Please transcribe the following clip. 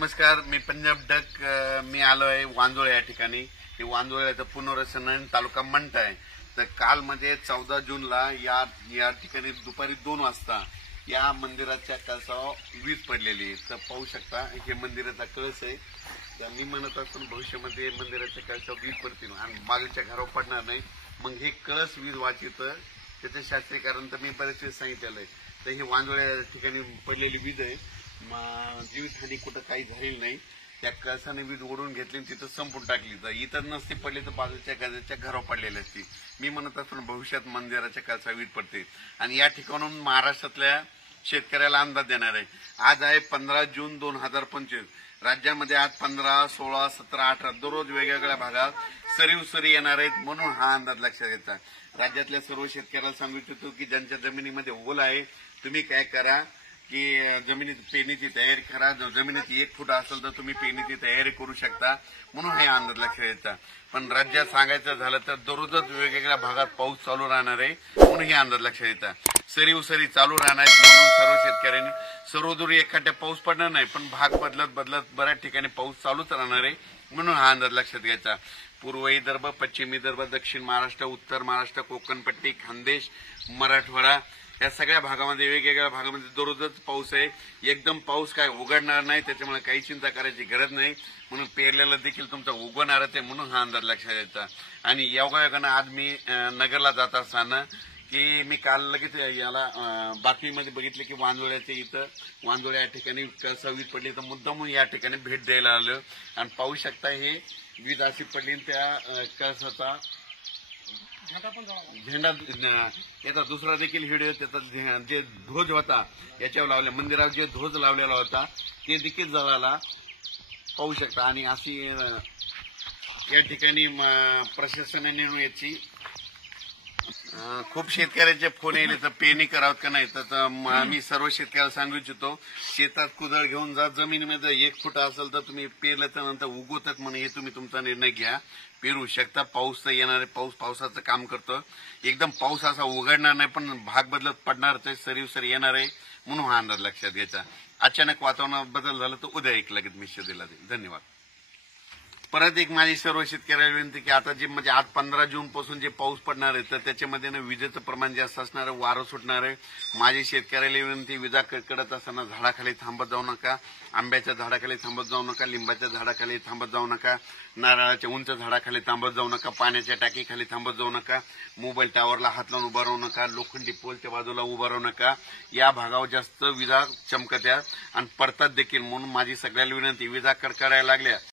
नमस्कार, मी पंजाब डक मी आलो आहे वांजोळे या ठिकाणी. हे वांजोळ्याचं पुनर्वसन तालुका मंठ आहे. तर काल म्हणजे 14 जूनला या ठिकाणी दुपारी 2 वाजता या मंदिराच्या कळसावर वीज पडलेली आहे. तर पाहू शकता हे मंदिराचा कळस आहे. तर मी म्हणत असून भविष्यामध्ये मंदिराच्या कळसावर वीज पडतील आणि बाजूच्या घरावर पडणार नाही. मग हे कळस वीज वाचित त्याचं शास्त्रीय कारण तर मी बरेच वेळेस सांगितलेलं आहे. तर हे वांजोळ्या ठिकाणी पडलेली वीज आहे. जीवितहानी कुठं काही झालेली नाही. त्या कळसाने वीज ओढून घेतली तिथं संपून टाकली. तर इतर नसती पडली तर बाजूच्या गजाच्या घरावर पडलेली असती. मी म्हणत असून भविष्यात मंदिराच्या कळसा वीज पडते आणि या ठिकाणून महाराष्ट्रातल्या शेतकऱ्याला अंदाज देणार आहे. आज आहे 15 जून 2025. राज्यामध्ये आज 15, 16, 17, 18 दररोज वेगवेगळ्या भागात सरीव सरी येणार आहेत. म्हणून हा अंदाज लक्षात घ्यायचा. राज्यातल्या सर्व शेतकऱ्याला सांगू इच्छितो की ज्यांच्या जमिनीमध्ये ओल आहे तुम्ही काय करा की जमिनीत पेरणीची तयारी करा. जमिनीत 1 फूट असेल तर तुम्ही पेरणीची तयारी करू शकता. म्हणून हे अंदाज लक्षात घ्यायचा. पण राज्यात सांगायचं झालं तर दररोजच वेगवेगळ्या भागात पाऊस चालू राहणार आहे. म्हणून हे अंदाज लक्षात घ्यायचा. सरीव सरी चालू राहणार आहे. म्हणून सर्व शेतकऱ्यांनी सर्वदूर एखाद्या पाऊस पडणार नाही, पण भाग बदलत बऱ्याच ठिकाणी पाऊस चालूच राहणार आहे. म्हणून हा अंदाज लक्षात घ्यायचा. पूर्व विदर्भ, पश्चिम विदर्भ, दक्षिण महाराष्ट्र, उत्तर महाराष्ट्र, कोकणपट्टी, खानदेश, मराठवाडा या सगळ्या भागामध्ये वेगवेगळ्या भागामध्ये दररोजच पाऊस आहे. एकदम पाऊस काय उघडणार नाही, त्याच्यामुळे काही चिंता करायची गरज नाही. म्हणून पेरलेला देखील तुमचा उगवणारच आहे. म्हणून हा अंदाज लक्षात घ्यायचा. आणि योगायोगानं आज मी नगरला जात असताना की मी काल लगेच याला बातमीमध्ये बघितले की वांजोळ्याच्या इथं वांजोळ्या या ठिकाणी कळसा वीज पडली. तर मुद्दामून या ठिकाणी भेट द्यायला आलं आणि पाहू शकता हे वीज अशी पडली. त्या कळसाचा झेंडा याचा दुसरा देखील व्हिडिओ त्याचा जे ध्वज होता याच्यावर लावले मंदिरावर जे ध्वज लावलेला होता ते देखील जळाला पाहू शकता. आणि अशी या ठिकाणी प्रशासनाने याची खूप शेतकऱ्यांचे फोन येले तर पेरणी करावं का नाही. तर मी सर्व शेतकऱ्याला सांगू इच्छितो शेतात कुदळ घेऊन जा. जमिनीमध्ये 1 फूट असेल तर तुम्ही पेरल्याच्या नंतर उगवतात म्हणून हे तुम्ही तुमचा निर्णय घ्या. पेरू शकता. पाऊस तर येणार आहे. पावसाचं काम करतं. एकदम पाऊस असा उघडणार नाही, पण भाग बदलत पडणार ते सरीव सरी येणार आहे. म्हणून हा अंदाज लक्षात घ्यायचा. अचानक वातावरणात बदल झाला तर उद्या एक लगेच मिश्र दिला जाईल. धन्यवाद. परत एक माझी सर्व शेतकऱ्याला विनंती की आता जे म्हणजे आज 15 जून पासून जे पाऊस पडणार आहे तर त्याच्यामध्ये विजेचं प्रमाण जास्त असणार आहे, वारं सुटणार आहे. माझी शेतकऱ्याला विनंती विजा कडकडत असताना झाडाखाली थांबत जाऊ नका. आंब्याच्या झाडाखाली थांबत जाऊ नका. लिंबाच्या झाडाखाली थांबत जाऊ नका. नारळाच्या उंच झाडाखाली थांबत जाऊ नका. पाण्याच्या टाकीखाली थांबत जाऊ नका. मोबाईल टॉवरला हात लावून उभा राहू नका. लोखंडी पोलच्या बाजूला उभा राहू नका. या भागावर जास्त विजा चमकत्या आणि पडतात देखील. म्हणून माझी सगळ्याला विनंती विजा कडकडायला लागल्या